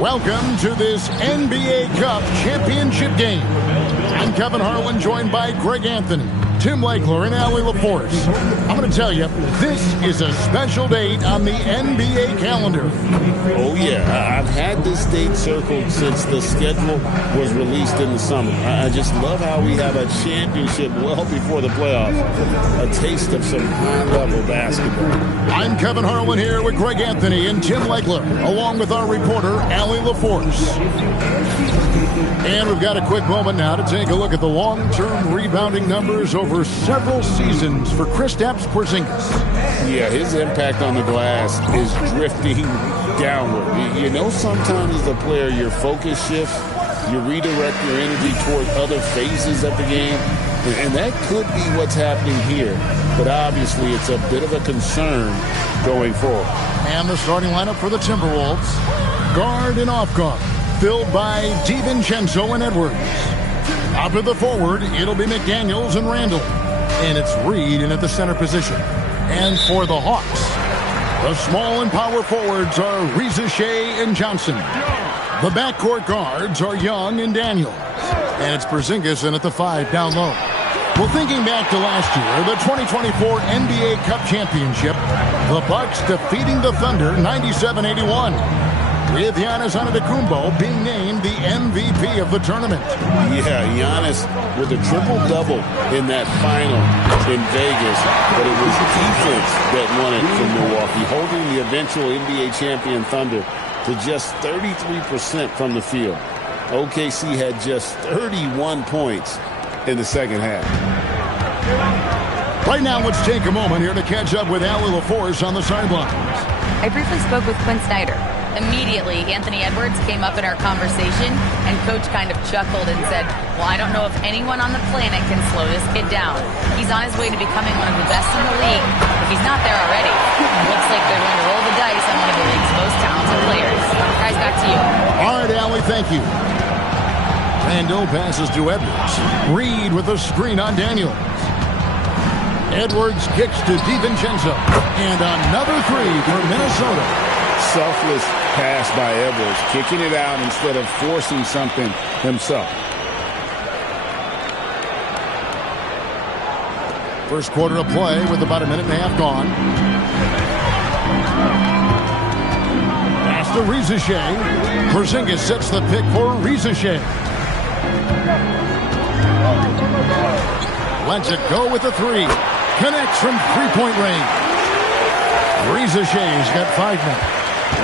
Welcome to this NBA Cup championship game. I'm Kevin Harlan, joined by Greg Anthony, Tim Legler, and Allie LaForce. I'm going to tell you, this is a special date on the NBA calendar. Oh, yeah. I've had this date circled since the schedule was released in the summer. I just love how we have a championship well before the playoffs. A taste of some high-level basketball. I'm Kevin Harlan here with Greg Anthony and Tim Legler, along with our reporter, Allie LaForce. And we've got a quick moment now to take a look at the long-term rebounding numbers over several seasons for Kristaps Porzingis. Yeah, his impact on the glass is drifting downward. You know, sometimes as a player, your focus shifts. You redirect your energy toward other phases of the game. And that could be what's happening here. But obviously, it's a bit of a concern going forward. And the starting lineup for the Timberwolves. Guard and off guard, filled by DiVincenzo and Edwards. Out to the forward, it'll be McDaniels and Randall. And it's Reed in at the center position. And for the Hawks, the small and power forwards are Reza Shea and Johnson. The backcourt guards are Young and Daniels. And it's Porzingis in at the 5 down low. Well, thinking back to last year, the 2024 NBA Cup Championship, the Bucks defeating the Thunder 97-81. With Giannis Antetokounmpo being named the MVP of the tournament. Yeah, Giannis with a triple-double in that final in Vegas, but it was defense that won it from Milwaukee, holding the eventual NBA champion Thunder to just 33% from the field. OKC had just 31 points in the second half. Right now, let's take a moment here to catch up with Allie LaForce on the sidelines. I briefly spoke with Quinn Snyder. Immediately, Anthony Edwards came up in our conversation, and Coach kind of chuckled and said, well, I don't know if anyone on the planet can slow this kid down. He's on his way to becoming one of the best in the league. If he's not there already, it looks like they're going to roll the dice on one of the league's most talented players. Guys, back to you. All right, Allie, thank you. Randall passes to Edwards. Reed with a screen on Daniels. Edwards kicks to DiVincenzo. And another three for Minnesota. Selfless pass by Edwards, kicking it out instead of forcing something himself. First quarter of play with about a minute and a half gone. Pass to Reza Shea. Porzingis sets the pick for Reza Shea. Lets it go with the three. Connects from three-point range. Reza Shea's got 5 minutes.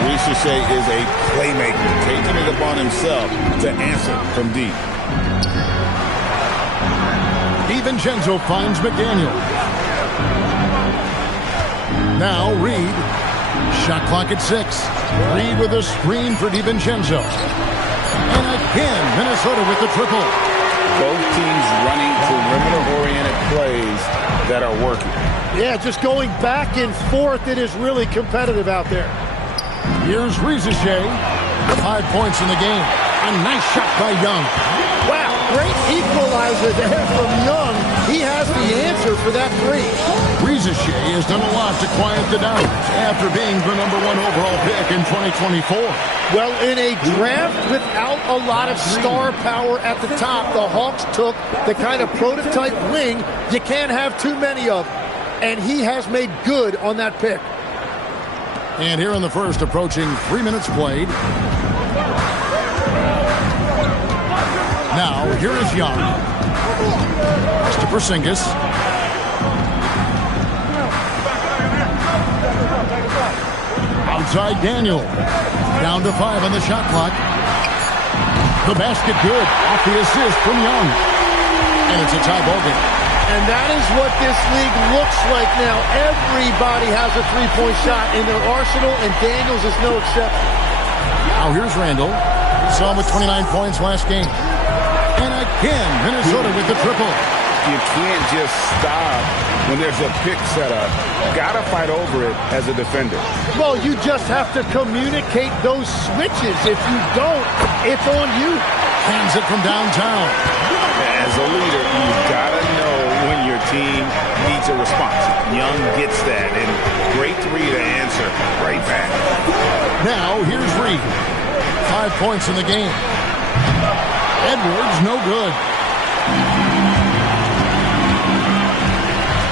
Reza Shea is a playmaker, taking it upon himself to answer from deep. DiVincenzo finds McDaniel. Now Reed. Shot clock at 6. Reed with a screen for DiVincenzo. And again, Minnesota with the triple. Both teams running perimeter-oriented plays that are working. Yeah, just going back and forth. It is really competitive out there. Here's Reza Shea. 5 points in the game. A nice shot by Young. Wow, great equalizer there from Young. He has the answer for that three. Reza Shea has done a lot to quiet the doubters after being the #1 overall pick in 2024. Well, in a draft without a lot of star power at the top, the Hawks took the kind of prototype wing you can't have too many of. And he has made good on that pick. And here in the first, approaching 3 minutes played. Now, here is Young. It's to Porzingis. Outside Daniel. Down to 5 on the shot clock. The basket good. Off the assist from Young. And it's a tie ball game. And that is what this league looks like now. Everybody has a three-point shot in their arsenal, and Daniels is no exception. Now here's Randall. Saw him with 29 points last game. And again, Minnesota with the triple. You can't just stop when there's a pick set up. Got to fight over it as a defender. Well, you just have to communicate those switches. If you don't, it's on you. Hands it from downtown. As a leader, you've got to know when your team needs a response. Young gets that, and great three to answer right back. Now, here's Reed. 5 points in the game. Edwards, no good.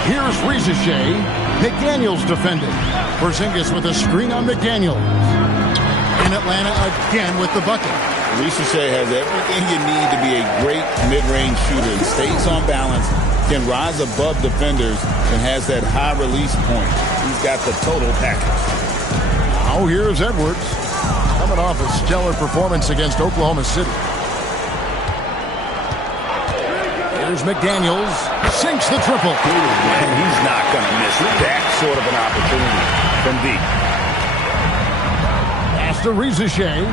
Here's Rizachet. McDaniels defending. Porzingis with a screen on McDaniels. In Atlanta again with the bucket. Rizachet has everything you need to be a great mid-range shooter. He stays on balance, can rise above defenders, and has that high release point. He's got the total package. Now here's Edwards. Coming off a stellar performance against Oklahoma City. Here's McDaniels. Sinks the triple. And he's not going to miss that sort of an opportunity from deep. Pass to Rizachet.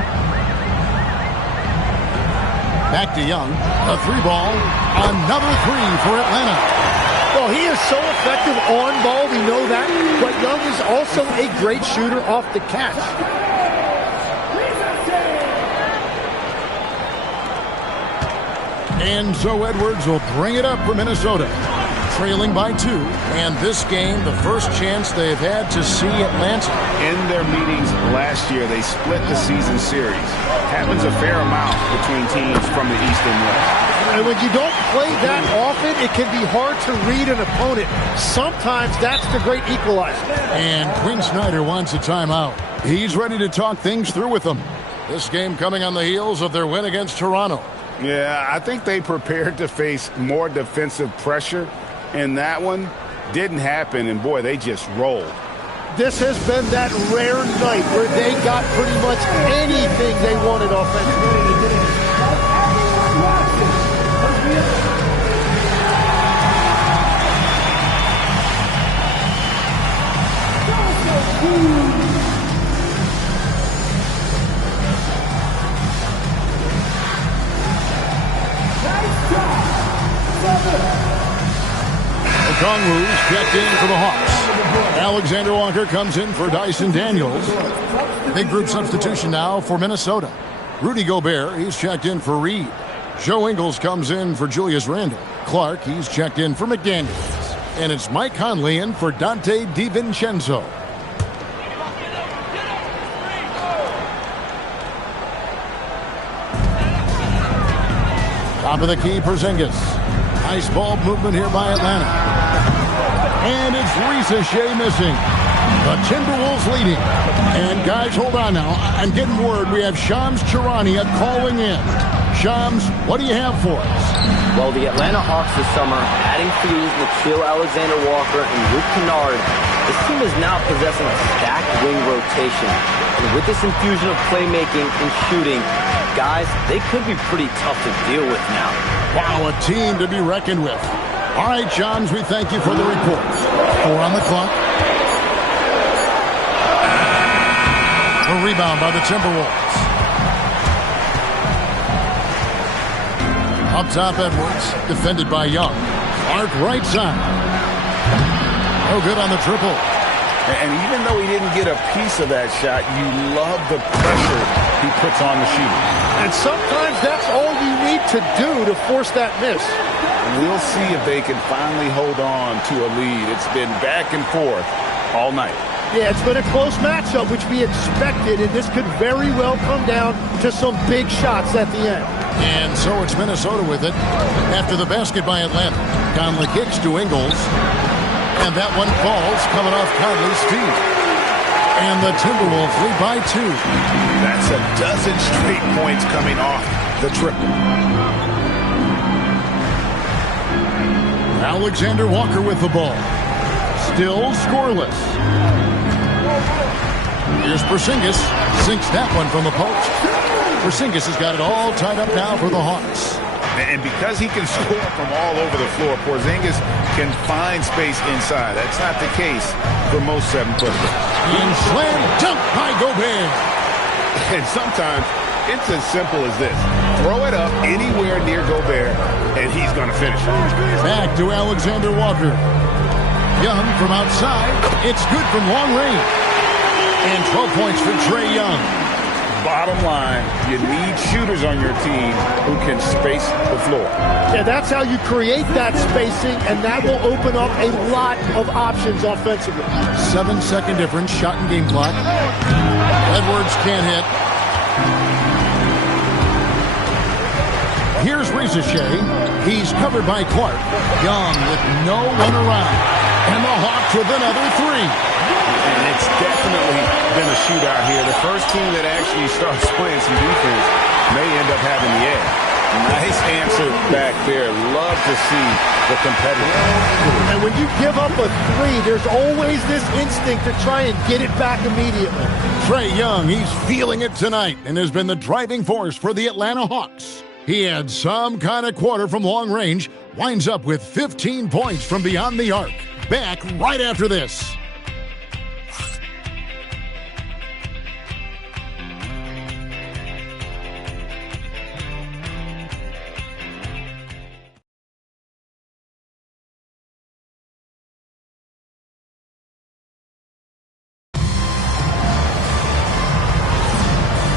Back to Young. A 3-ball. Another 3 for Atlanta. Well, he is so effective on ball, we know that. But Young is also a great shooter off the catch. And so Edwards will bring it up for Minnesota. Trailing by 2. And this game, the first chance they've had to see Atlanta. In their meetings last year, they split the season series. Happens a fair amount between teams from the East and West. And when you don't play that often, it can be hard to read an opponent. Sometimes that's the great equalizer. And Quinn Snyder wants a timeout. He's ready to talk things through with them. This game coming on the heels of their win against Toronto. Yeah, I think they prepared to face more defensive pressure, and that one didn't happen, and boy, they just rolled. This has been that rare night where they got pretty much anything they wanted offensively. Okongwu's checked in for the Hawks. Alexander Walker comes in for Dyson Daniels. Big group substitution now for Minnesota. Rudy Gobert, he's checked in for Reed. Joe Ingles comes in for Julius Randle. Clark, he's checked in for McDaniels. And it's Mike Conley in for Dante DiVincenzo. Top of the key, Porzingis. Nice ball movement here by Atlanta. And it's Rizachet missing. The Timberwolves leading. And guys, hold on now. I'm getting word we have Shams Charania calling in. Shams, what do you have for us? Well, the Atlanta Hawks this summer, adding threes Nikhil Alexander-Walker and Luke Kennard, this team is now possessing a stacked wing rotation. And with this infusion of playmaking and shooting, guys, they could be pretty tough to deal with now. Wow, a team to be reckoned with. All right, Shams, we thank you for the report. 4 on the clock. A rebound by the Timberwolves. Up top, Edwards, defended by Young. Clark right side. No good on the triple. And even though he didn't get a piece of that shot, you love the pressure he puts on the shooter. And sometimes that's all you need to do to force that miss. We'll see if they can finally hold on to a lead. It's been back and forth all night. Yeah, it's been a close matchup, which we expected, and this could very well come down to some big shots at the end. And so it's Minnesota with it. After the basket by Atlanta, Conley kicks to Ingles. And that one falls, coming off Conley's feet. And the Timberwolves lead by 2. That's a dozen straight points coming off the triple. Alexander Walker with the ball. Still scoreless. Here's Porzingis. Sinks that one from the post. Porzingis has got it all tied up now for the Hawks. And because he can score from all over the floor, Porzingis can find space inside. That's not the case for most 7-footers. And slam dunk by Gobert. And sometimes it's as simple as this. Throw it up anywhere near Gobert, and he's going to finish it. Back to Alexander Walker. Young from outside. It's good from long range. And 12 points for Trae Young. Bottom line, you need shooters on your team who can space the floor. Yeah, that's how you create that spacing, and that will open up a lot of options offensively. 7-second difference, shot and game clock. Edwards can't hit. ricochet. He's covered by Clark. Young with no one around. And the Hawks with another three. And it's definitely been a shootout here. The first team that actually starts playing some defense may end up having the edge. Nice answer back there. Love to see the competitive. And when you give up a three, there's always this instinct to try and get it back immediately. Trae Young, he's feeling it tonight and has been the driving force for the Atlanta Hawks. He had some kind of quarter from long range, winds up with 15 points from beyond the arc. Back right after this.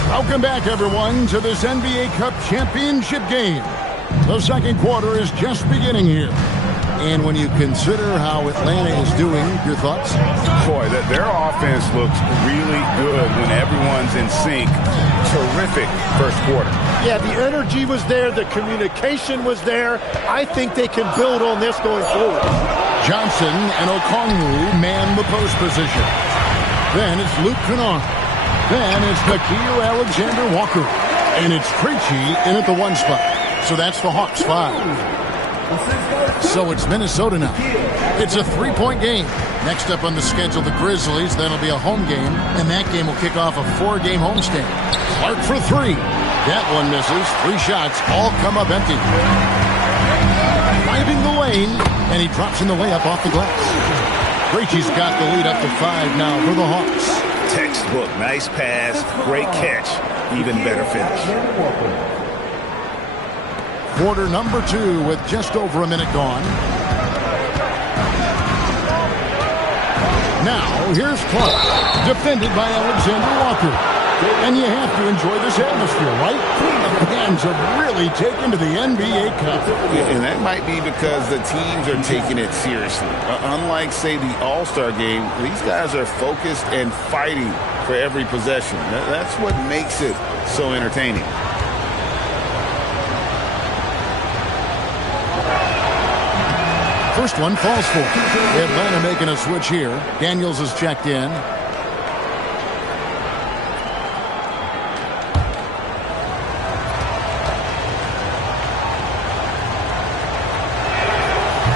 Welcome back, everyone, to this NBA Cup championship game. The second quarter is just beginning here. And when you consider how Atlanta is doing, your thoughts? Boy, their offense looks really good when everyone's in sync. Terrific first quarter. Yeah, the energy was there. The communication was there. I think they can build on this going forward. Johnson and Okongwu man the post position. Then it's Luke Kennard. Then it's Nickeil Alexander-Walker. And it's Krejci in at the one spot. So that's the Hawks 5. So it's Minnesota now. It's a three-point game. Next up on the schedule, the Grizzlies. That'll be a home game. And that game will kick off a 4-game homestand. Clark for three. That one misses. 3 shots all come up empty. Driving the lane. And he drops in the layup off the glass. Krejci's got the lead up to 5 now for the Hawks. Textbook. Nice pass. Great catch. Even better finish. Quarter number 2 with just over a minute gone. Now, here's Clark, defended by Alexander-Walker. And you have to enjoy this atmosphere, right? The fans have really taken to the NBA Cup. And that might be because the teams are taking it seriously. Unlike, say, the All-Star game, these guys are focused and fighting for every possession. That's what makes it so entertaining. First one falls for Atlanta making a switch here. Daniels is checked in.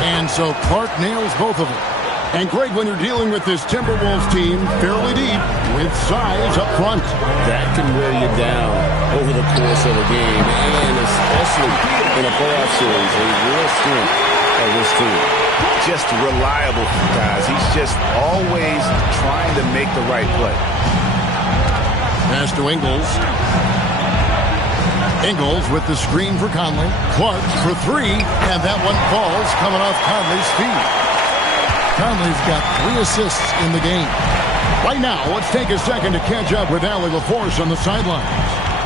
And so Clark nails both of them. And Greg, when you're dealing with this Timberwolves team fairly deep with size up front, that can wear you down over the course of a game, and especially in a playoff series, a real strength of this team. Just reliable, guys. He's just always trying to make the right play. Pass to Ingles. Ingles with the screen for Conley. Clark for 3, and that one falls coming off Conley's feet. Conley's got 3 assists in the game. Right now, let's take a second to catch up with Allie LaForce on the sideline.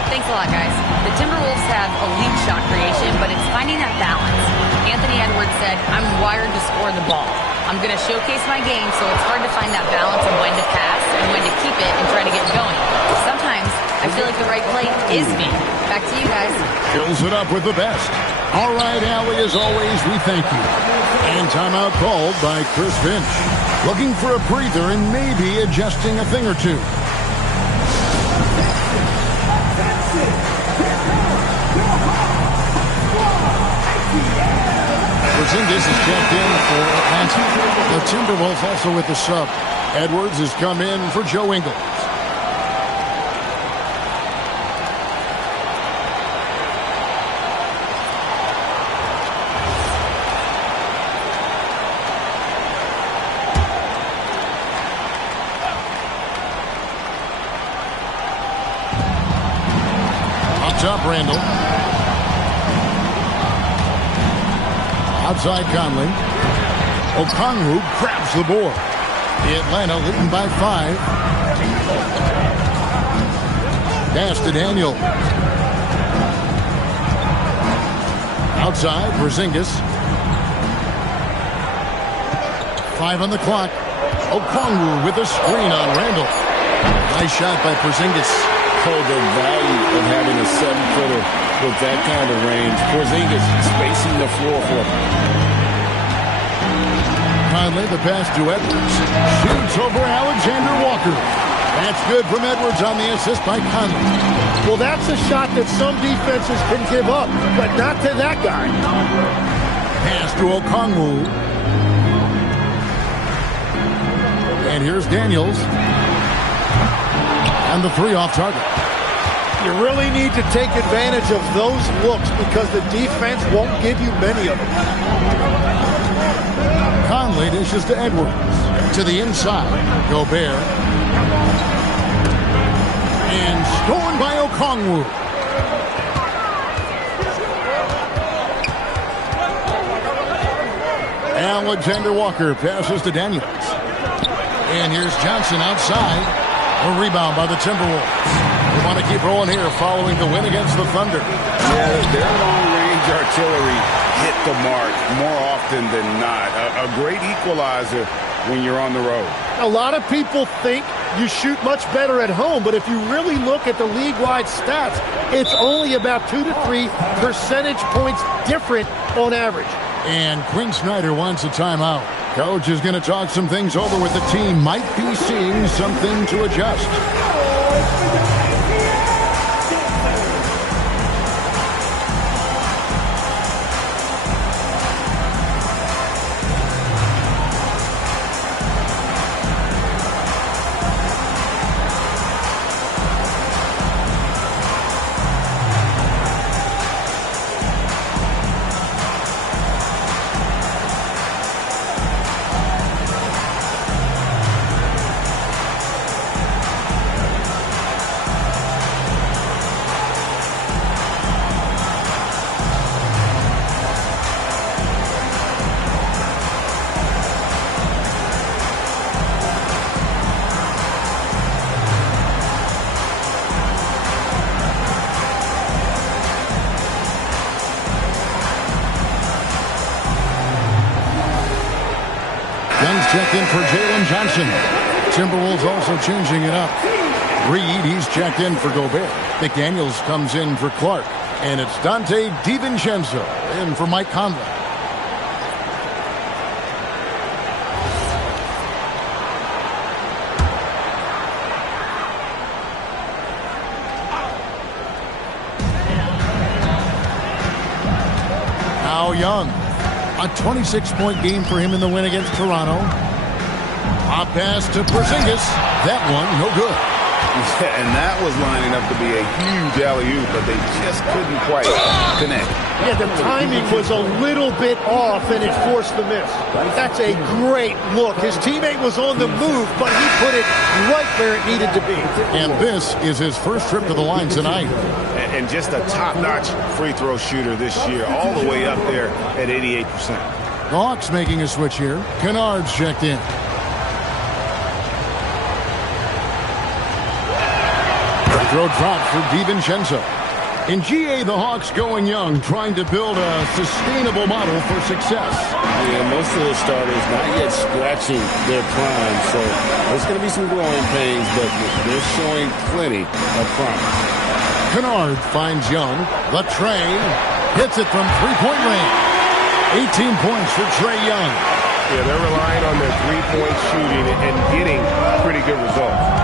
Thanks a lot, guys. The Timberwolves have elite shot creation, but it's finding that balance. Anthony Edwards said, I'm wired to score the ball. I'm going to showcase my game, so it's hard to find that balance of when to pass and when to keep it and try to get going. Sometimes I feel like the right play is me. Back to you guys. Fills it up with the best. All right, Allie, as always, we thank you. And timeout called by Chris Finch. Looking for a breather and maybe adjusting a thing or two. Porzingis is checked in for Atlanta. The Timberwolves also with the sub. Edwards has come in for Joe Ingles. Up top, Randall. Outside Conley. Okongwu grabs the board. Atlanta leading by 5. Pass to Daniel. Outside, Porzingis. 5 on the clock. Okongwu with a screen on Randall. Nice shot by Porzingis. The value of having a 7-footer with that kind of range. Porzingis spacing the floor for him. Conley, the pass to Edwards. Shoots over Alexander Walker. That's good from Edwards on the assist by Conley. Well, that's a shot that some defenses can give up, but not to that guy. Pass to Okongwu. And here's Daniels. And the three off target. You really need to take advantage of those looks because the defense won't give you many of them. Conley dishes to Edwards. To the inside. Gobert. And stolen by Okongwu. Alexander Walker passes to Daniels. And here's Johnson outside. A rebound by the Timberwolves. They want to keep rolling here following the win against the Thunder. Yeah, their long-range artillery hit the mark more often than not. A great equalizer when you're on the road. A lot of people think you shoot much better at home, but if you really look at the league-wide stats, it's only about 2 to 3 percentage points different on average. And Quinn Snyder wants a timeout. Coach is going to talk some things over with the team. Might be seeing something to adjust. Checked in for Jalen Johnson. Timberwolves also changing it up. Reed, he's checked in for Gobert. McDaniels comes in for Clark. And it's Dante DiVincenzo in for Mike Conley. Now Young. A 26-point game for him in the win against Toronto. Hot pass to Porzingis. That one, no good. Yeah, and that was lining up to be a huge alley-oop, but they just couldn't quite connect. Yeah, the timing was a little bit off, and it forced the miss. That's a great look. His teammate was on the move, but he put it right where it needed to be. And this is his first trip to the line tonight. And just a top-notch free throw shooter this year, all the way up there at 88%. The Hawks making a switch here. Kennard's checked in. Throw drop for DiVincenzo. In GA, the Hawks going young, trying to build a sustainable model for success. Yeah, most of the starters not yet scratching their prime, so there's going to be some growing pains, but they're showing plenty of promise. Kennard finds Young. Latre hits it from three-point range. 18 points for Trae Young. Yeah, they're relying on their three-point shooting and getting pretty good results.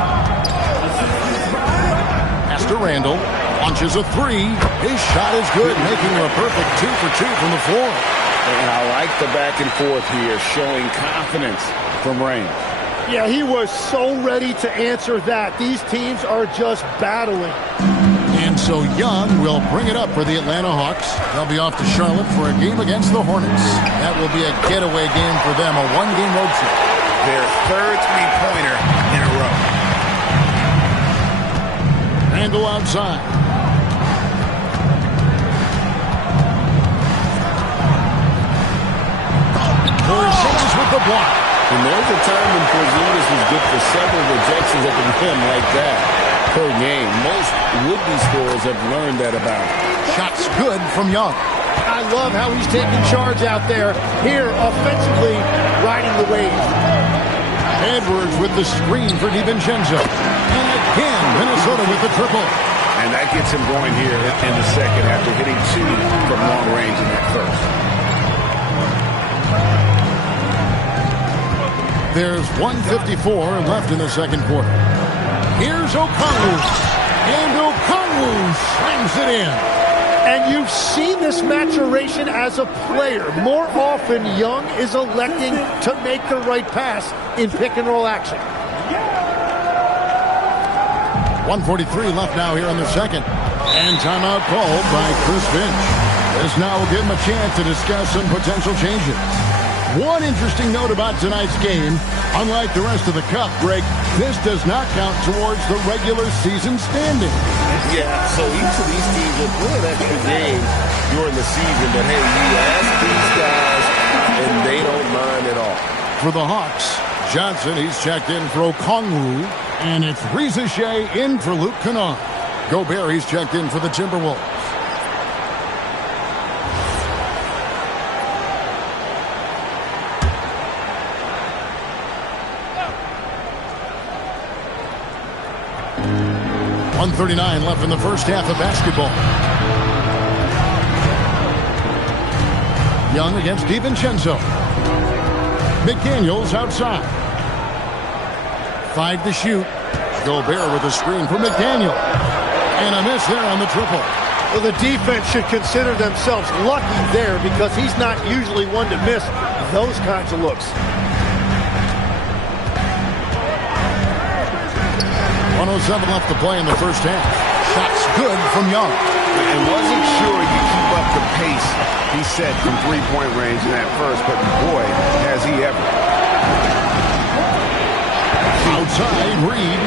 To Randall, launches a three. His shot is good, making a perfect 2 for 2 from the floor. And I like the back and forth here, showing confidence from range. Yeah, he was so ready to answer that. These teams are just battling. And so Young will bring it up for the Atlanta Hawks. They'll be off to Charlotte for a game against the Hornets. That will be a getaway game for them, a one-game road trip. Their third three-pointer in a row. Randall outside. Porzingis with the block. And there's a time when Porzingis was good for several rejections at the rim like that per game. Most would-be scorers have learned that about him. Shots good from Young. I love how he's taking charge out there. Here, offensively, riding the wave. Edwards with the screen for DiVincenzo. And again, Minnesota with the triple. And that gets him going here in the second after hitting 2 from long range in that first. There's 1:54 left in the second quarter. Here's Okongwu. And Okongwu slings it in. And you've seen this maturation as a player. More often, Young is electing to make the right pass in pick-and-roll action. 1:43 left now here in the second. And timeout called by Chris Finch. This now will give him a chance to discuss some potential changes. One interesting note about tonight's game, unlike the rest of the Cup, Greg, this does not count towards the regular season standing. Yeah, so each of these teams will play an extra game during the season, but hey, you ask these guys, and they don't mind at all. For the Hawks, Johnson, he's checked in for Okongwu, and it's Reza Shea in for Luke Kennard. Gobert, he's checked in for the Timberwolves. .139 left in the first half of basketball. Young against DiVincenzo. McDaniels outside. 5 to shoot. Gobert with a screen for McDaniel. And a miss there on the triple. Well, the defense should consider themselves lucky there because he's not usually one to miss those kinds of looks. 1:07 left to play in the first half. Shots good from Young. And wasn't sure he could keep up the pace he set from three-point range in that first, but boy, has he ever. Outside, Reed.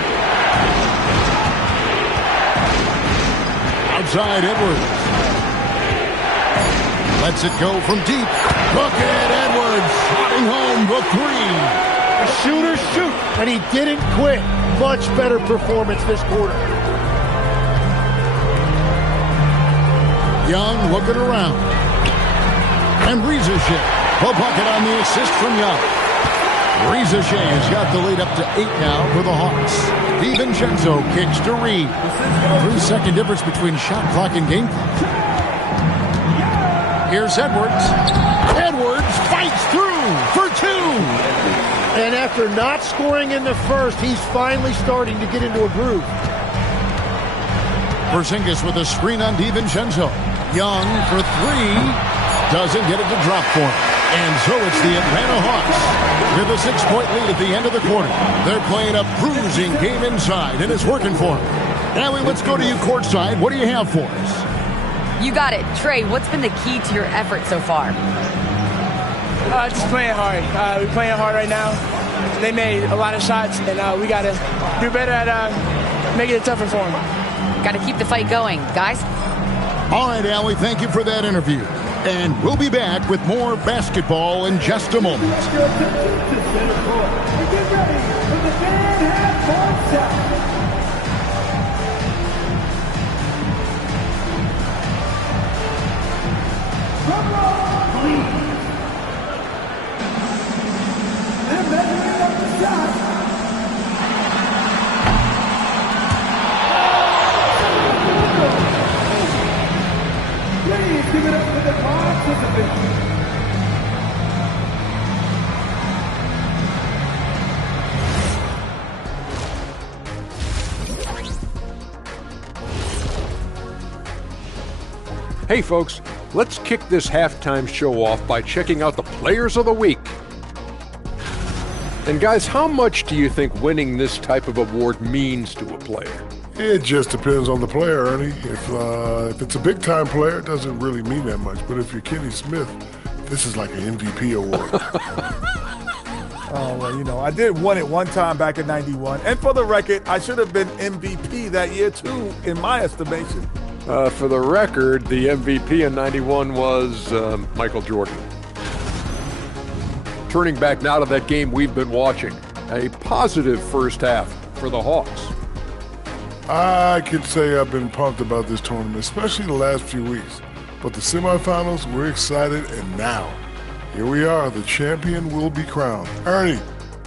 Outside, Edwards. Lets it go from deep. Look at Edwards, slotting home the 3. Shooters shoot, and he didn't quit. Much better performance this quarter. Young looking around. And Reza Shea. The bucket on the assist from Young. Reza Shea has got the lead up to 8 now for the Hawks. DiVincenzo kicks to Reed. 3-second difference between shot clock and game clock. Here's Edwards. Edwards fights through for 2. And after not scoring in the first, he's finally starting to get into a groove. Porzingis with a screen on DiVincenzo. Young for 3. Doesn't get it to drop for him. And so it's the Atlanta Hawks with a 6-point lead at the end of the quarter. They're playing a bruising game inside, and it's working for them. Allie, let's go to you courtside. What do you have for us? You got it. Trey, what's been the key to your effort so far? Just playing hard. We're playing hard right now. They made a lot of shots, and we got to do better at making it tougher for them. Got to keep the fight going. Guys? All right, Allie, thank you for that interview. And we'll be back with more basketball in just a moment. Give it up for the participants. Hey folks, let's kick this halftime show off by checking out the Players of the Week. And guys, how much do you think winning this type of award means to a player? It just depends on the player, Ernie. If it's a big-time player, it doesn't really mean that much. But if you're Kenny Smith, this is like an MVP award. Oh, well, you know, I did win it one time back in 91. And for the record, I should have been MVP that year, too, in my estimation. For the record, the MVP in 91 was Michael Jordan. Turning back now to that game we've been watching, a positive first half for the Hawks. I could say I've been pumped about this tournament, especially the last few weeks. But the semifinals, we're excited, and now, here we are. The champion will be crowned. Ernie,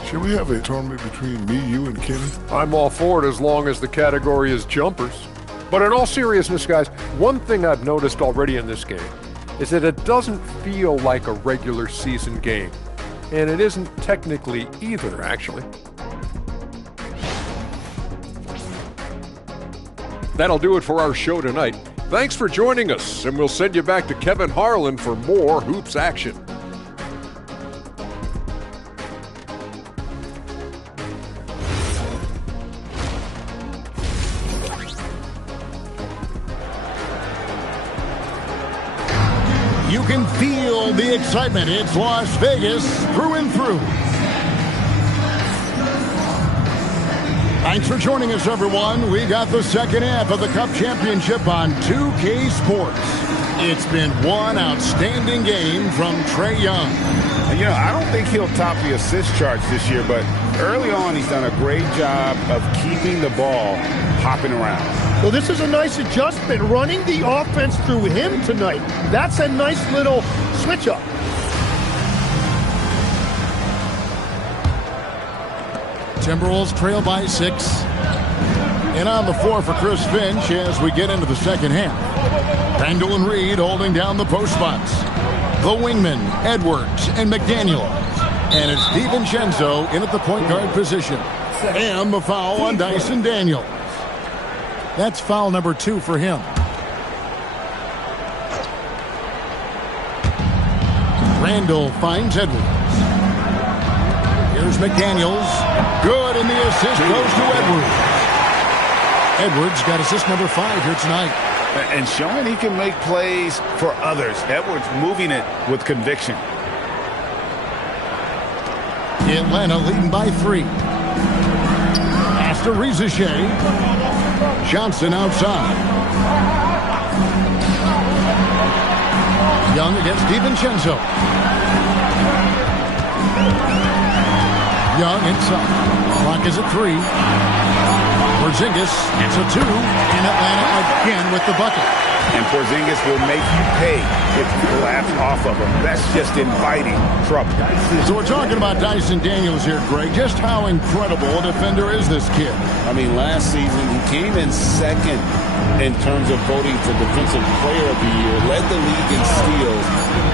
should we have a tournament between me, you, and Kenny? I'm all for it as long as the category is jumpers. But in all seriousness, guys, one thing I've noticed already in this game is that it doesn't feel like a regular season game. And it isn't technically either, actually. That'll do it for our show tonight. Thanks for joining us, and we'll send you back to Kevin Harlan for more hoops action. You can feel the excitement. It's Las Vegas through and through. Thanks for joining us, everyone. We got the second half of the Cup Championship on 2K Sports. It's been one outstanding game from Trae Young. And, I don't think he'll top the assist charts this year, but early on he's done a great job of keeping the ball hopping around. Well, this is a nice adjustment, running the offense through him tonight. That's a nice little switch-up. Timberwolves trail by 6. And on the floor for Chris Finch as we get into the second half. Randall and Reed holding down the post spots. The wingmen, Edwards and McDaniel. And it's DiVincenzo in at the point guard position. And the foul on Dyson Daniels. That's foul number 2 for him. Randall finds Edwards. Here's McDaniels. Good, and the assist goes to Edwards. Edwards got assist number 5 here tonight. And showing he can make plays for others. Edwards moving it with conviction. Atlanta leading by 3. Pass to Rizachet. Johnson outside. Young against DiVincenzo. Young inside. Clock is at 3. Porzingis, it's a 2. And Atlanta again with the bucket. And Porzingis will make you pay if you collapse off of him. That's just inviting trouble. So we're talking about Dyson Daniels here, Greg. Just how incredible a defender is this kid? I mean, last season he came in second in terms of voting for Defensive Player of the Year, led the league in steals,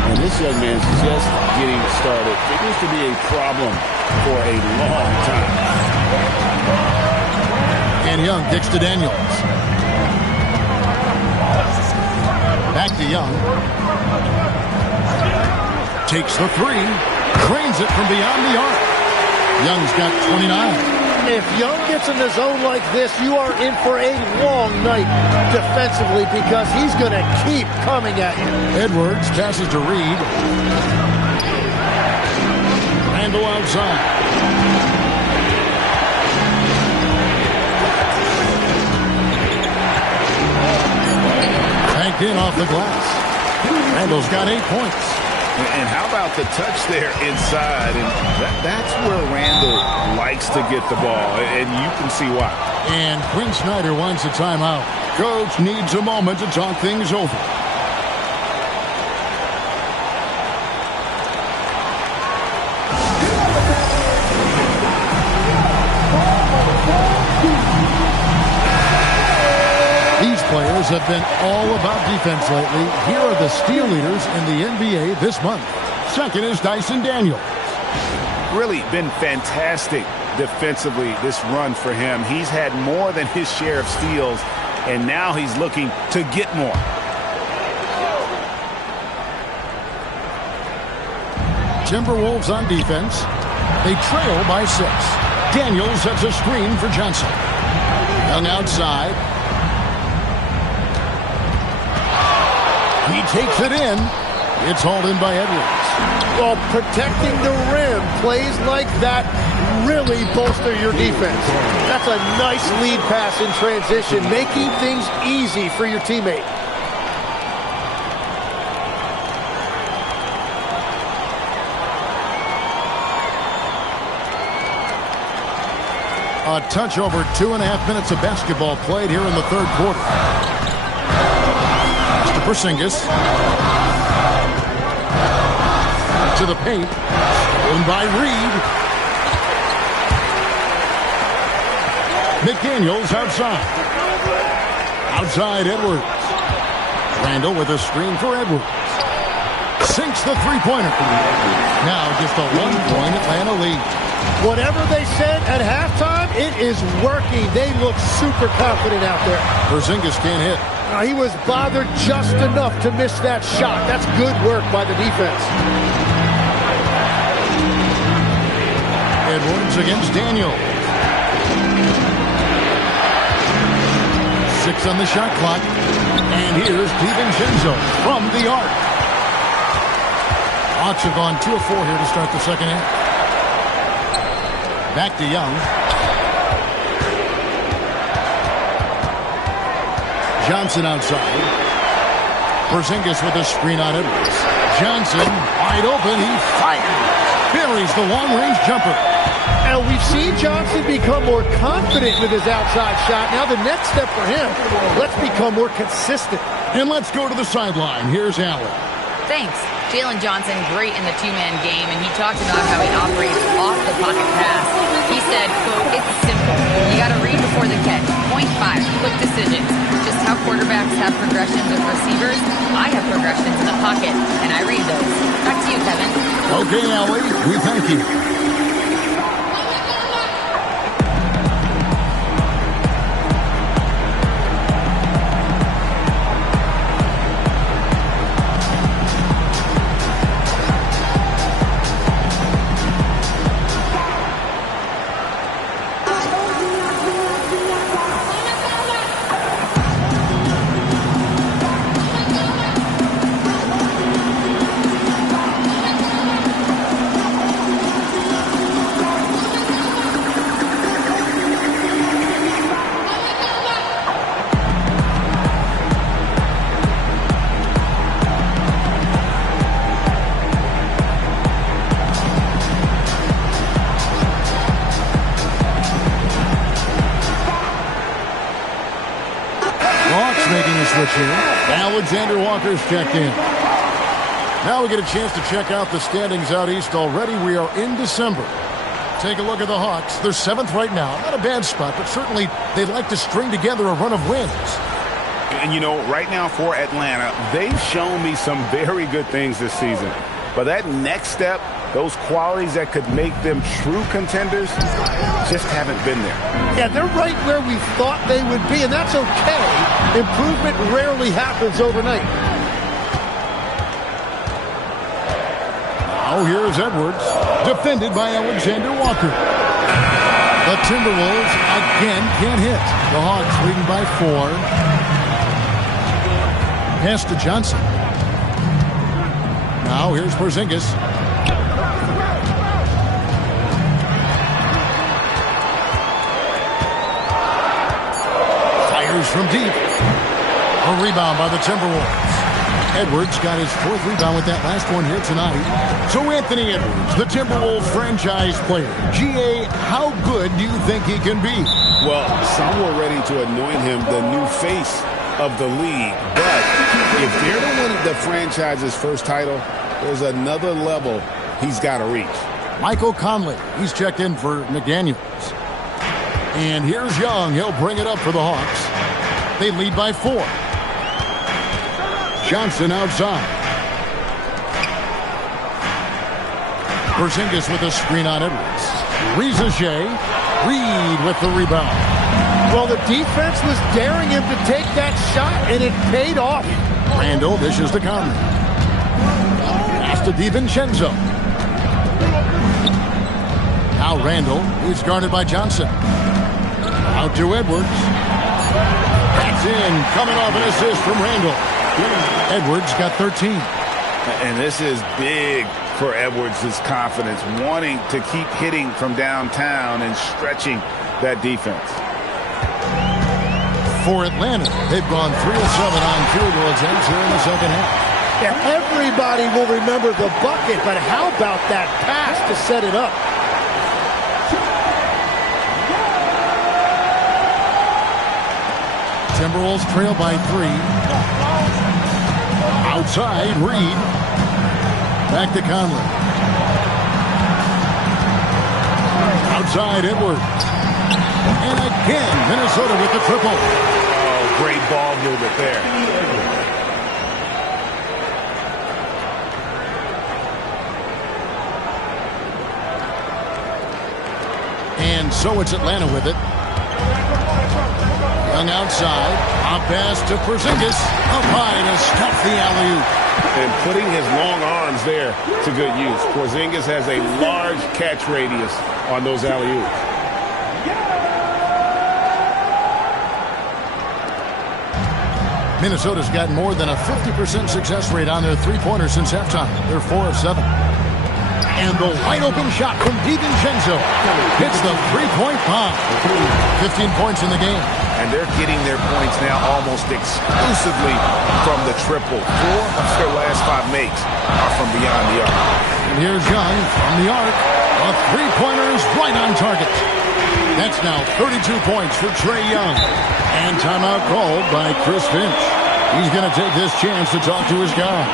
and this young man's just getting started. Figures to be a problem for a long time. And Young kicks to Daniels. Back to Young. Takes the 3. Cranes it from beyond the arc. Young's got 29. If Young gets in the zone like this, you are in for a long night defensively because he's going to keep coming at you. Edwards passes to Reed. Randall outside. Banked in off the glass. Randall's got 8 points. And how about the touch there inside? And that's where Randall likes to get the ball, and you can see why. And Quinn Snyder wants a timeout. Coach needs a moment to talk things over. These players have been all about defense lately. Here are the steal leaders in the NBA this month. Second is Dyson Daniels. Really been fantastic defensively this run for him. He's had more than his share of steals, and now he's looking to get more. Timberwolves on defense. They trail by 6. Daniels sets a screen for Johnson. Young outside. He takes it in. It's hauled in by Edwards. Well, protecting the rim, plays like that really bolster your defense. That's a nice lead pass in transition, making things easy for your teammate. A touch over 2.5 minutes of basketball played here in the third quarter. To Porzingis. To the paint. Stolen by Reed. McDaniels outside. Outside Edwards. Randall with a screen for Edwards. Sinks the three-pointer. Now just a one-point Atlanta lead. Whatever they said at halftime, it is working. They look super confident out there. Porzingis can't hit. He was bothered just enough to miss that shot. That's good work by the defense. Edwards against Daniel. 6 on the shot clock. And here's DiVincenzo from the arc. Hawks have gone 2 of 4 here to start the second half. Back to Young. Johnson outside. Porzingis with a screen on Edwards. Johnson wide open. He fires. Buries the long-range jumper. And we've seen Johnson become more confident with his outside shot. Now the next step for him, let's become more consistent. And let's go to the sideline. Here's Allen. Thanks. Jalen Johnson, great in the two-man game, and he talked about how he operates off the pocket pass. He said, quote, it's simple. You got to read before the catch. Point 5, quick decisions. Just how quarterbacks have progressions with receivers, I have progressions in the pocket, and I read those. Back to you, Kevin. Okay, Allie, we thank you. Alexander Walker's checked in. Now we get a chance to check out the standings out east already. We are in December. Take a look at the Hawks. They're 7th right now. Not a bad spot, but certainly they'd like to string together a run of wins. And, you know, right now for Atlanta, they've shown me some very good things this season. But that next step, those qualities that could make them true contenders, just haven't been there. Yeah, they're right where we thought they would be, and that's okay. Improvement rarely happens overnight. Now here's Edwards, defended by Alexander Walker. The Timberwolves again can't hit. The Hawks leading by 4. Pass to Johnson. Now here's Porzingis. Fires from deep. A rebound by the Timberwolves. Edwards got his 4th rebound with that last one here tonight. So Anthony Edwards, the Timberwolves franchise player. GA, how good do you think he can be? Well, some were ready to anoint him the new face of the league. But if they're to win the franchise's first title, there's another level he's got to reach. Michael Conley, he's checked in for McDaniels. And here's Young. He'll bring it up for the Hawks. They lead by 4. Johnson outside. Porzingis with a screen on Edwards. Rizachet. Reed with the rebound. Well, the defense was daring him to take that shot, and it paid off. Randall dishes to Conley. Pass to DiVincenzo. Now Randall. He's guarded by Johnson. Out to Edwards. That's in. Coming off an assist from Randall. Edwards got 13. And this is big for Edwards' confidence, wanting to keep hitting from downtown and stretching that defense. For Atlanta, they've gone 3 of 7 on field goal attempts here in the second half. Yeah, everybody will remember the bucket, but how about that pass to set it up? Timberwolves trail by 3. Outside, Reed. Back to Conley. Outside, Edwards. And again, Minnesota with the triple. Oh, Great ball movement there. And so it's Atlanta with it. Young outside. Hop pass to Porzingis. Up high to stuff the alley-oop. And putting his long arms there to good use. Porzingis has a large catch radius on those alley-oops. Minnesota's gotten more than a 50% success rate on their three-pointers since halftime. They're 4 of 7. And the wide-open shot from DiVincenzo hits the three-point bomb. 15 points in the game. And they're getting their points now almost exclusively from the triple. 4 of their last 5 makes are from beyond the arc. And here's Young from the arc. A three-pointer is right on target. That's now 32 points for Trae Young. And timeout called by Chris Finch. He's going to take this chance to talk to his guys.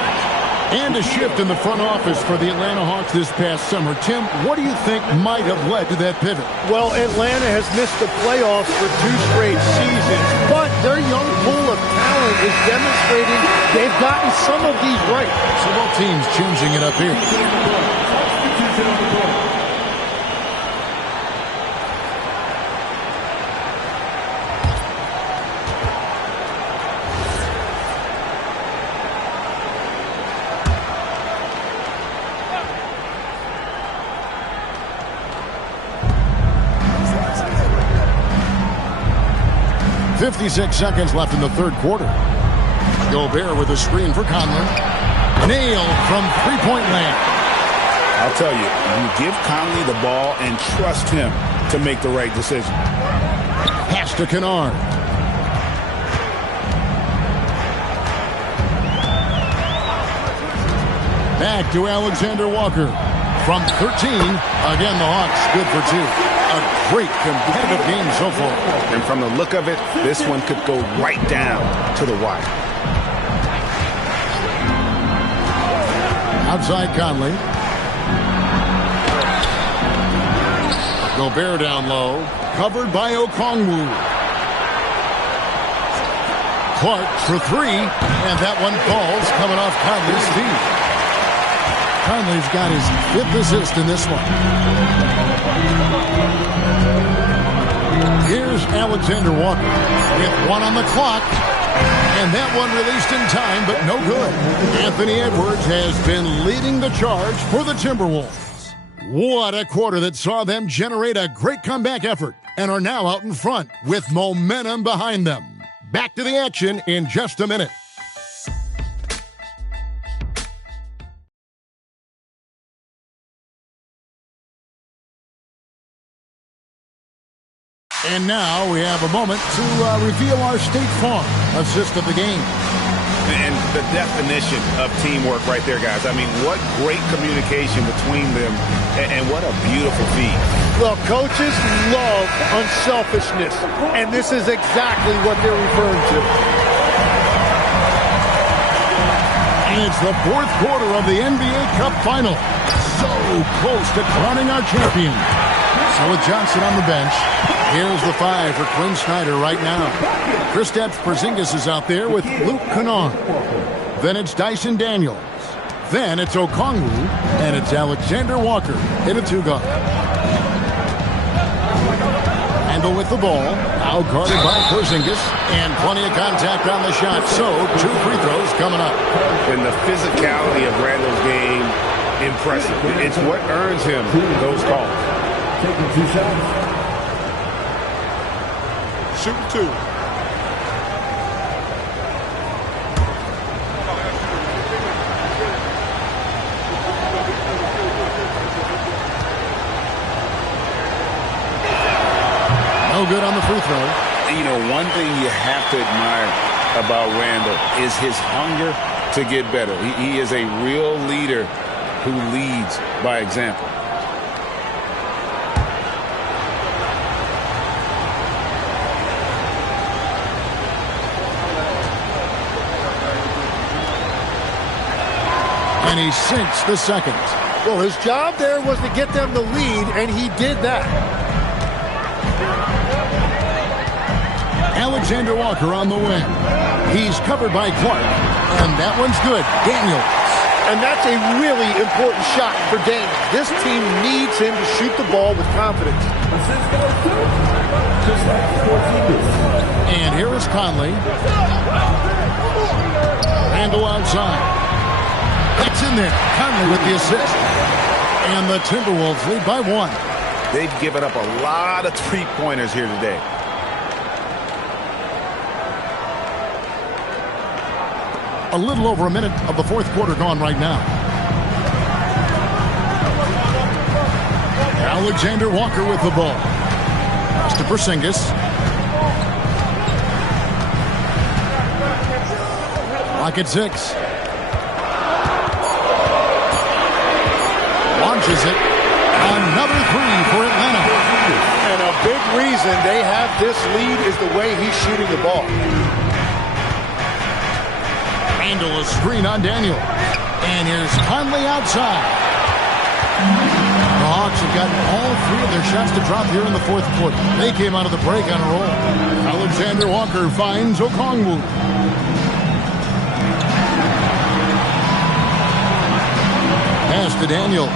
And a shift in the front office for the Atlanta Hawks this past summer. Tim, what do you think might have led to that pivot? Well, Atlanta has missed the playoffs for 2 straight seasons, but their young pool of talent is demonstrating they've gotten some of these right. So both teams changing it up here. 56 seconds left in the third quarter. Gobert with a screen for Conley. Nailed from three-point land. I'll tell you, you give Conley the ball and trust him to make the right decision. Pass to Kennard. Back to Alexander Walker. From 13, again the Hawks good for 2. A great competitive game so far. And from the look of it, this one could go right down to the wire. Outside Conley. Gobert down low. Covered by Okongwu. Clark for 3. And that one falls coming off Conley's feet. Conley's got his 5th assist in this one. Here's Alexander Walker with 1 on the clock. And that one released in time, but no good. Anthony Edwards has been leading the charge for the Timberwolves. What a quarter that saw them generate a great comeback effort and are now out in front with momentum behind them. Back to the action in just a minute. And now we have a moment to reveal our State Farm assist of the game. And the definition of teamwork right there, guys. I mean, what great communication between them, and what a beautiful feed. Well, coaches love unselfishness, and this is exactly what they're referring to. And it's the 4th quarter of the NBA Cup Final. So close to crowning our champion. So with Johnson on the bench, here's the 5 for Quinn Snyder right now. Kristaps Porzingis is out there with Luke Kennard. Then it's Dyson Daniels. Then it's Okongwu, and it's Alexander Walker in a 2-guard. Randle with the ball, now guarded by Porzingis, and plenty of contact on the shot. So 2 free throws coming up. And the physicality of Randle's game, impressive. It's what earns him those calls. Taking 2 shots. Shooting 2. No good on the free throw. And, you know, one thing you have to admire about Randle is his hunger to get better. He is a real leader who leads by example. And he sinks the second. Well, his job there was to get them the lead, and he did that. Alexander Walker on the wing. He's covered by Clark, and that one's good. Daniels. And that's a really important shot for Daniels. This team needs him to shoot the ball with confidence. And here is Conley. Randall outside. That's in there. Conley with the assist. And the Timberwolves lead by 1. They've given up a lot of three-pointers here today. A little over a minute of the fourth quarter gone right now. Alexander Walker with the ball. To Porzingis. Lock at 6. Launches it. Another 3 for Atlanta. And a big reason they have this lead is the way he's shooting the ball. Randall a screen on Daniel. And here's Conley outside. The Hawks have gotten all 3 of their shots to drop here in the fourth quarter. They came out of the break on a roll. Alexander Walker finds Okongwu. Pass to Daniel.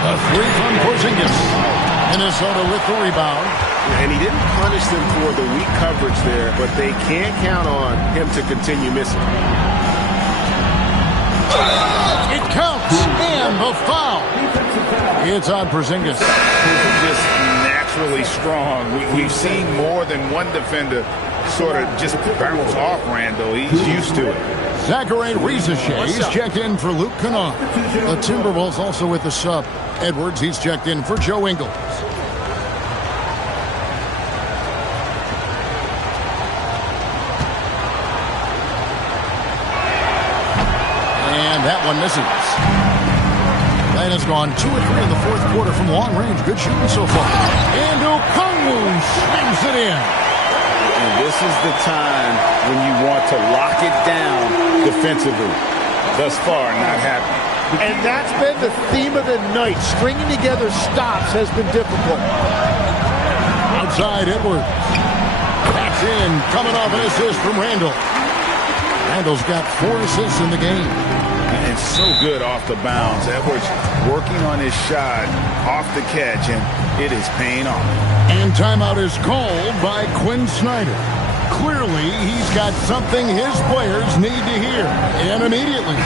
A 3 from Porzingis. Minnesota with the rebound. And he didn't punish them for the weak coverage there, but they can't count on him to continue missing. It counts, and the foul. It's on Porzingis. Just naturally strong. We've seen more than one defender sort of just bounce off Randall. He's used to it. Zachary Rizachet's checked in for Luke Kennard. The Timberwolves also with the sub. Edwards, he's checked in for Joe Ingles. And that one misses. Atlanta's gone 2 of 3 in the fourth quarter from long range. Good shooting so far. And Okongwu slams it in. And this is the time when you want to lock it down defensively. Thus far, not happening. And that's been the theme of the night. Stringing together stops has been difficult. Outside Edwards. That's in. Coming off an assist from Randall. Randall's got 4 assists in the game. And so good off the bounds. Edwards working on his shot off the catch, and it is paying off. And timeout is called by Quinn Snyder. Clearly, he's got something his players need to hear. And immediately,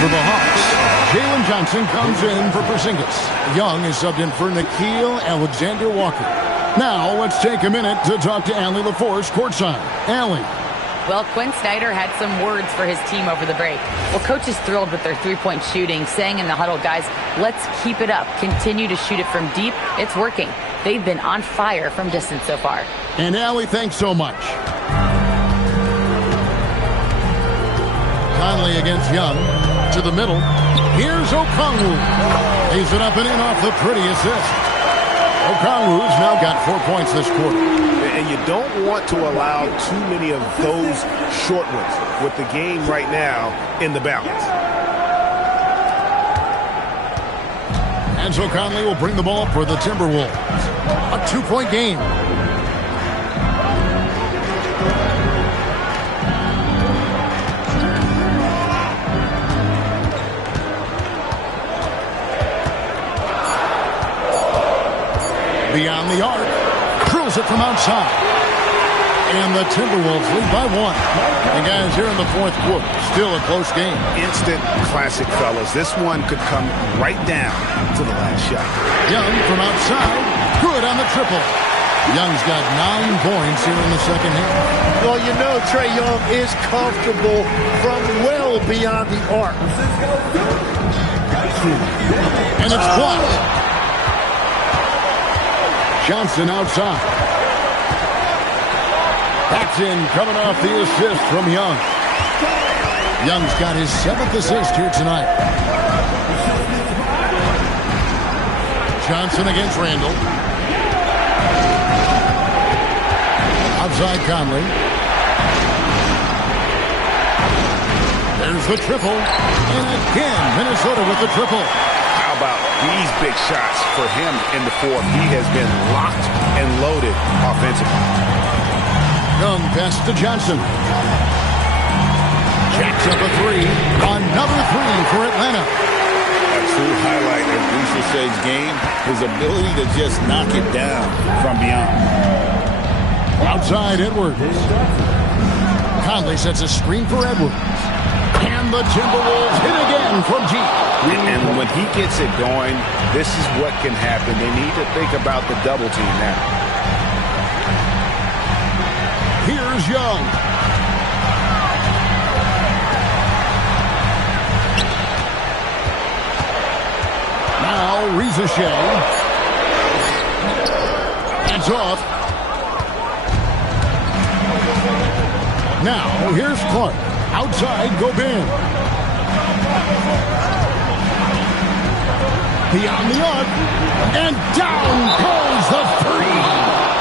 for the Hawks, Jalen Johnson comes in for Porzingis. Young is subbed in for Nickeil Alexander-Walker. Now, let's take a minute to talk to Allie LaForce courtside. Allie. Well, Quinn Snyder had some words for his team over the break. Well, coach is thrilled with their three-point shooting, saying in the huddle, guys, let's keep it up. Continue to shoot it from deep. It's working. They've been on fire from distance so far. And Allie, thanks so much. Conley against Young. To the middle. Here's Okongwu. Lays it up and in off the pretty assist. Okongwu's now got 4 points this quarter. And you don't want to allow too many of those short ones with the game right now in the balance. And so Conley will bring the ball up for the Timberwolves. A 2-point game. Beyond the arc. Drills it from outside. And the Timberwolves lead by 1. And guys, here in the fourth quarter, still a close game. Instant classic, fellas. This one could come right down to the last shot. Young from outside. Good on the triple. Young's got 9 points here in the second half. Well, you know Trae Young is comfortable from well beyond the arc. And it's blocked. Johnson outside. That's in, coming off the assist from Young. Young's got his 7th assist here tonight. Johnson against Randall. Outside Conley. There's the triple. And again, Minnesota with the triple. How about these big shots for him in the fourth? He has been locked and loaded offensively. Young pass to Johnson. Jacks up a three. Another three for Atlanta. A true highlight of Boucher's game, his ability to just knock it down from beyond. Outside Edwards. Conley sets a screen for Edwards. And the Timberwolves hit again from deep. And when he gets it going, this is what can happen. They need to think about the double team now. Here's Young. Now Ricochet. That's off. Now here's Clark. Outside Gobert. Beyond the arc. And down goes the three.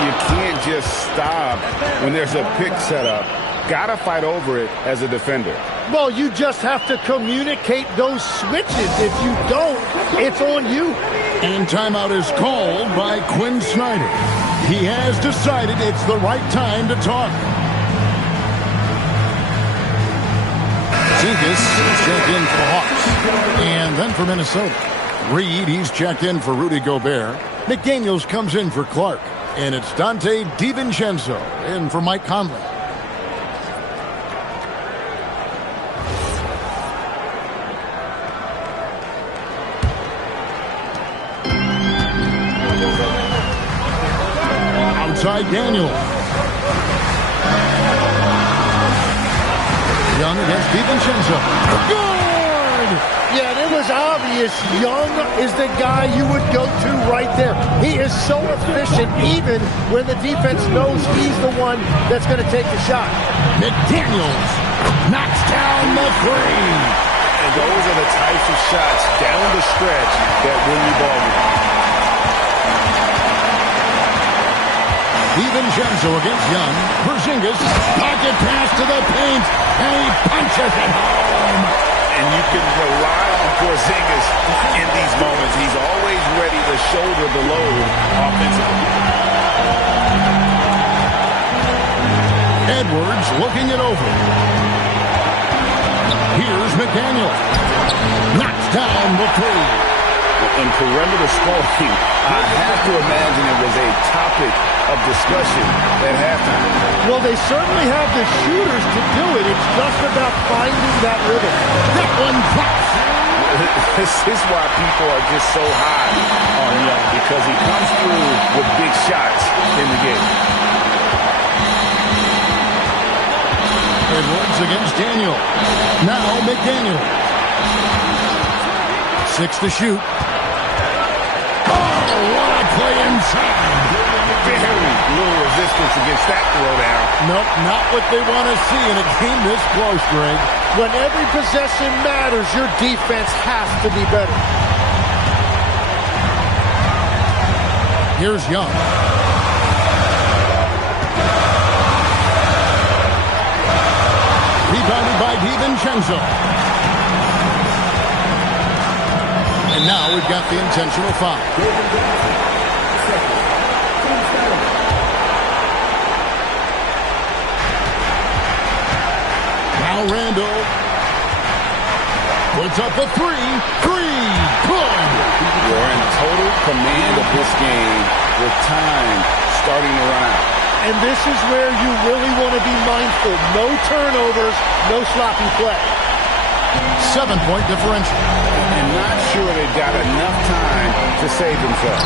You can't just stop when there's a pick set up. Gotta fight over it as a defender. Well, you just have to communicate those switches. If you don't, it's on you. And timeout is called by Quinn Snyder. He has decided it's the right time to talk. Zingas is checked in for the Hawks. And then for Minnesota. Reed, he's checked in for Rudy Gobert. McDaniels comes in for Clark. And it's Dante DiVincenzo in for Mike Conley. Outside Daniel. Young against DiVincenzo. Good! Yeah, it was obvious Young is the guy you would go to right there. He is so efficient even when the defense knows he's the one that's going to take the shot. McDaniels knocks down the three. And those are the types of shots down the stretch that win you ball games. DiVincenzo against Young. Porzingis, pocket pass to the paint, and he punches it home. And you can rely on Porzingis in these moments. He's always ready to shoulder the load offensively. Edwards looking it over. Here's McDaniel. Knocks down the three. In perimeter scoring, I have to imagine it was a topic of discussion at halftime. Well, they certainly have the shooters to do it. It's just about finding that rhythm. That one pops. This is why people are just so high on Young, because he comes through with big shots in the game. Edwards against Daniel. Now McDaniel. 6 to shoot. Oh, what a play inside. Very little resistance against that throwdown. Nope, not what they want to see in a game this close, Greg. When every possession matters, your defense has to be better. Here's Young. Rebounded by DiVincenzo. And now we've got the intentional foul. Now Randall puts up a three. Good. You're in total command of this game with time starting to run out. And this is where you really want to be mindful. No turnovers, no sloppy play. 7-point differential. And not sure they've got enough time to save themselves.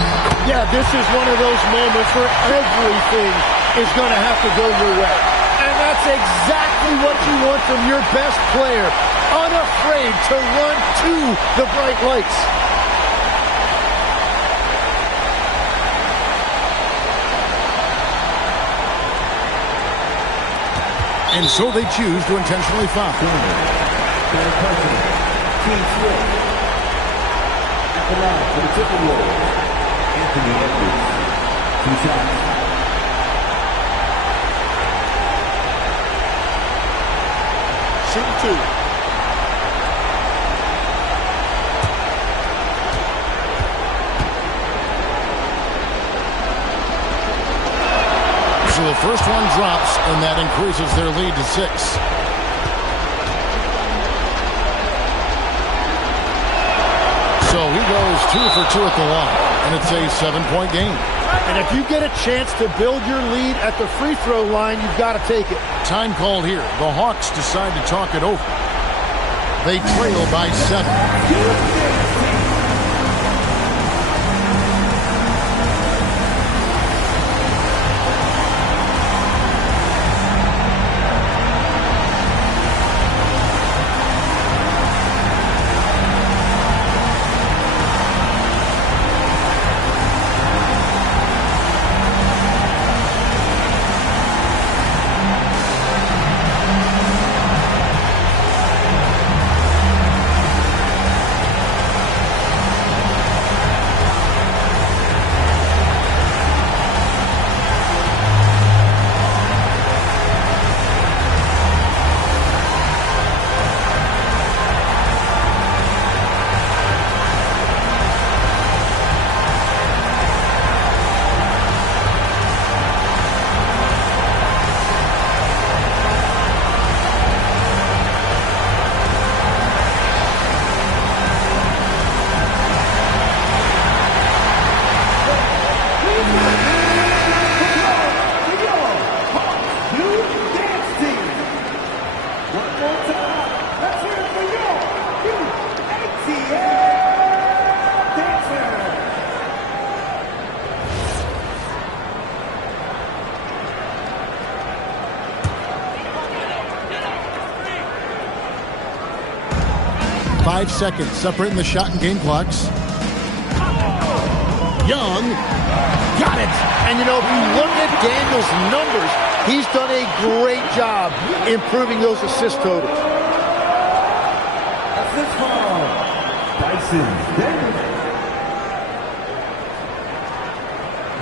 Yeah, this is one of those moments where everything is going to have to go your way. And that's exactly what you want from your best player. Unafraid to run to the bright lights. And so they choose to intentionally foul. Team Swift. At the line for the Timberwolves, Anthony Edwards. 2 shots. Shoot 2. The first one drops, and that increases their lead to 6. So he goes 2 for 2 at the line, and it's a 7-point game. And if you get a chance to build your lead at the free throw line, you've got to take it. Time called here. The Hawks decide to talk it over. They trail by 7. Five seconds separating the shot and game clocks. Young got it. And, you know, if you look at Daniels' numbers, he's done a great job improving those assist totals. Assist foul. Dyson Daniels.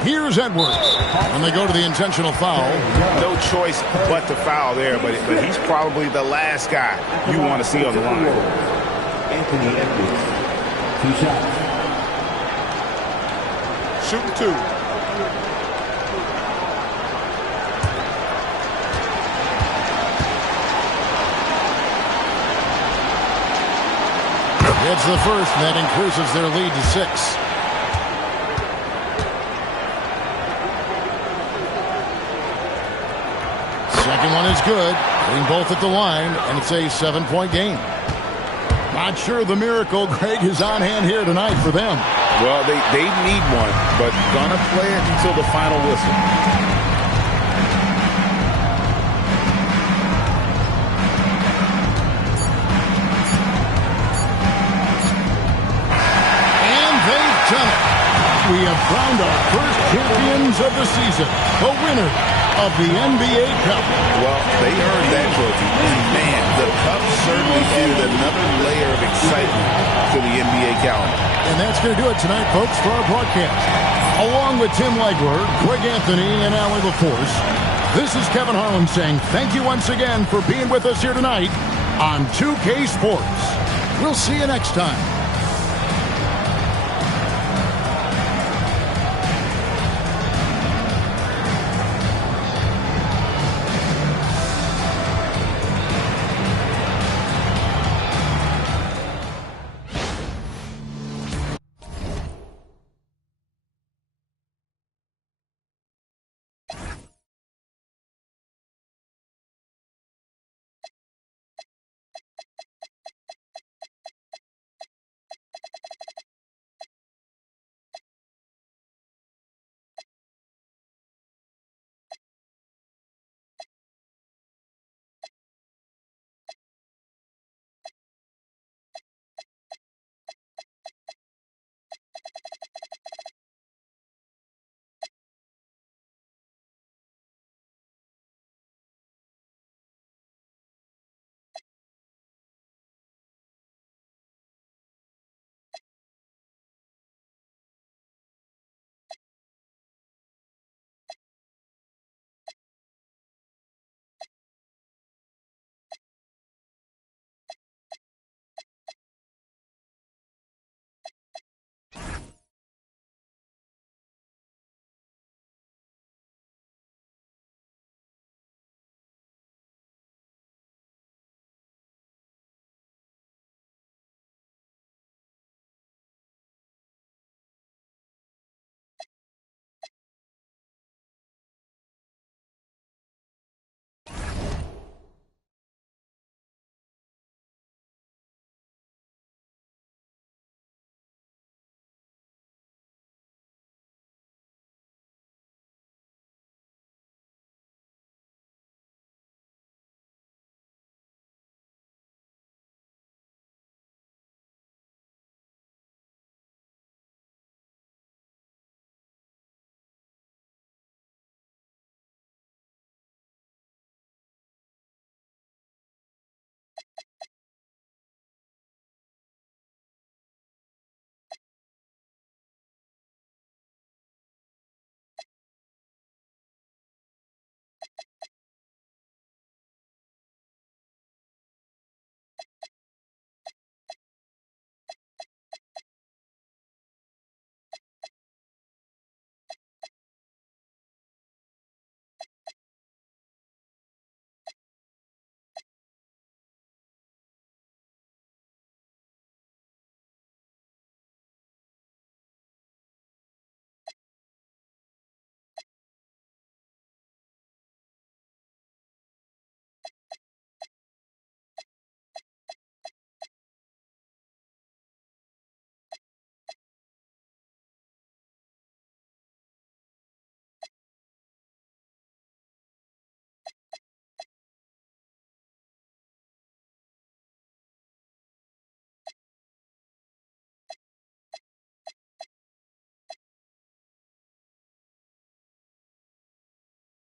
Here's Edwards. And they go to the intentional foul. No choice but to foul there, but he's probably the last guy you want to see on the line. Anthony Edwards. 2 shots. Shooting 2. It's the first, and that increases their lead to 6. Second one is good. Hitting both at the line, and it's a 7-point game. Not sure the miracle, Greg, is on hand here tonight for them. Well, they need one, but gonna play it until the final whistle. And they've done it. We have crowned our first champions of the season, the winner of the NBA Cup. Well, they earned that trophy. And man, the Cup certainly added another layer of excitement to the NBA calendar. And that's going to do it tonight, folks, for our broadcast. Along with Tim Legler, Greg Anthony, and Allie LaForce, this is Kevin Harlan saying thank you once again for being with us here tonight on 2K Sports. We'll see you next time.